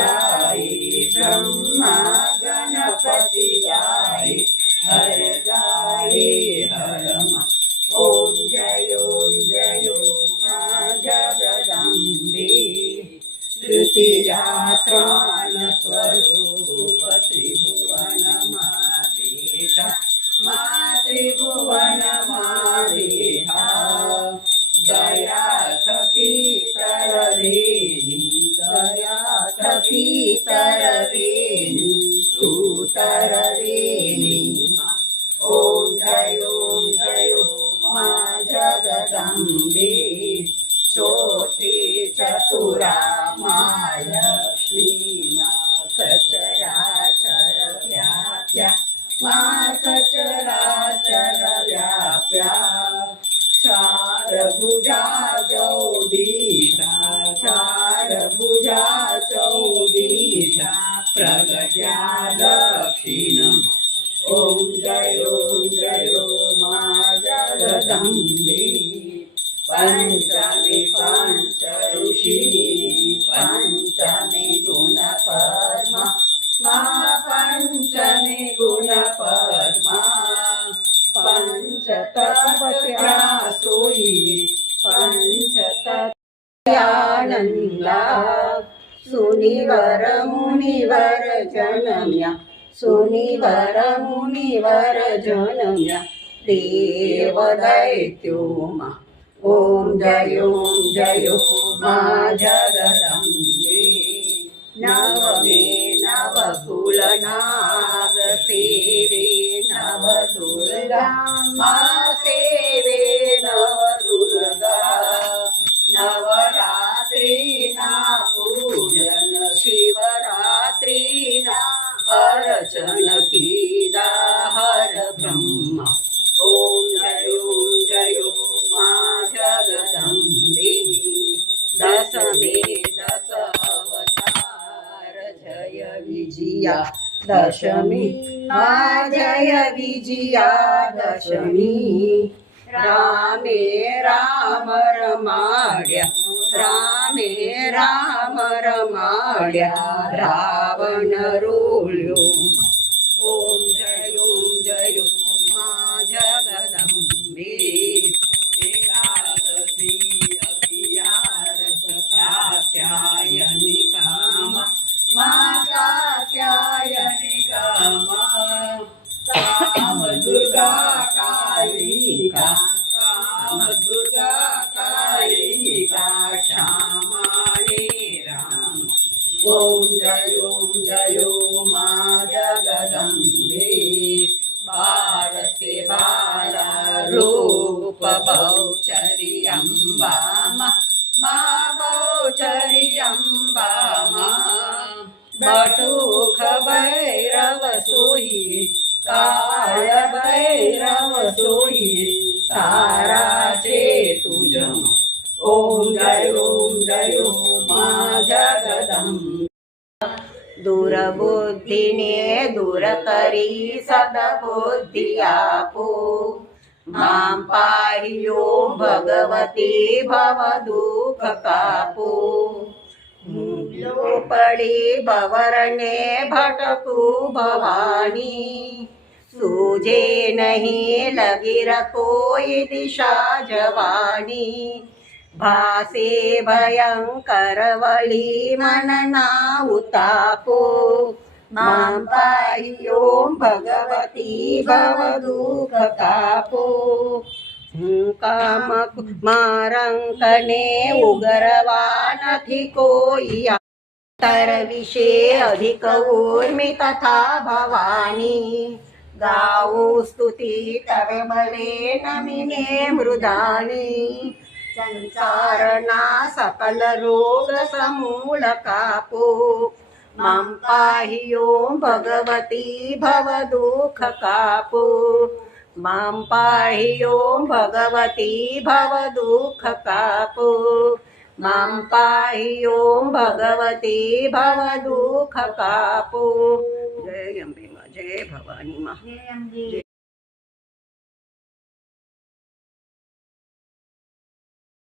गाय ब्रह्मा गणपति गाय हर गाय हरमा। ओम जयो मां जगदम्बे तृतीया त्राण स्वरूप त्रिभुवन मावेशा मां त्रिभुवन मावेशा। दया थकी तरवेणी दया थकी तरवेणी तू तरवेणी मां। ओम जयो मां जगदम्बे चोथी चतुरा मां लक्ष्मी मां सचराचर व्याप्या मां सचराचर व्याप्या। चार भुजा चौदिशा चार भुजा चौदिशा प्रगट्या दक्षिणम्। ओम जयो मां जगदम्बे पंचमे पंच ऋषि पंचमे गुण परमा मां पंचमे गुण परमा। पंचतत्त्वत्या सोयी पंचतत्त्वानंदा सुनिवर मुनिवर जनम्या सुनिवर मुनिवर जनम्या देव दैत्यो मा। ओम जयो मां जगदम्बे नवमे नवकुलनाग सेवे नव दुर्गा मां सेवे नव दुर्गा। नवरात्रि ना पूजन शिवरात्रि ना अर्चन कीदा हर ब्रह्मा। ओम जयो मां जगदम्बे दशमे दश अवतार जय विजया दशमी मां जय विजया दशमी। रामे राम रमाड्या रामे राम रमाड्या रावण रोळ्यो। ओम जयो मां जगदम्बे एकादशी अखियारस कात्यायनी कामा मां कात्यायनी कामा। काम दुर्गा कालिका काम दुर्गा कालिका क्षमाणे राम। ओम जयो मां जगदम्बे बार से बारा रूप बहुचर्यम्बा मां बहुचर्यम्बा मां। बटुक भैरव सोई काल भैरव सोई तारा चे तुझ। ओम जयो मां जगदम्बे दुर्बुद्धीने दूर करी सद्बुद्धी आपो मां पाहियो भगवती भव दुःख कापो। पड़ी भवरने भटकू भवानी सूझे नहीं लगी कोई दिशा जवानी। भासे भयंकर वली मन ना उतापो मां पाहियो भगवती भव दुःख कापो। काम मारंकने उगरवा नथी कोई तर विषे अधिक ऊर्मि तथा भवानी। गाऊ स्तुति तव बले नमिने मृदानी संसारना सकल रोग समूल कापो मां पाहियो भगवती भव दुःख कापो मां पाहियो भगवती भव दुःख कापो मां पाहियो भगवती भव दुःख कापो। जय अम्बे मां, जय भवानी मां।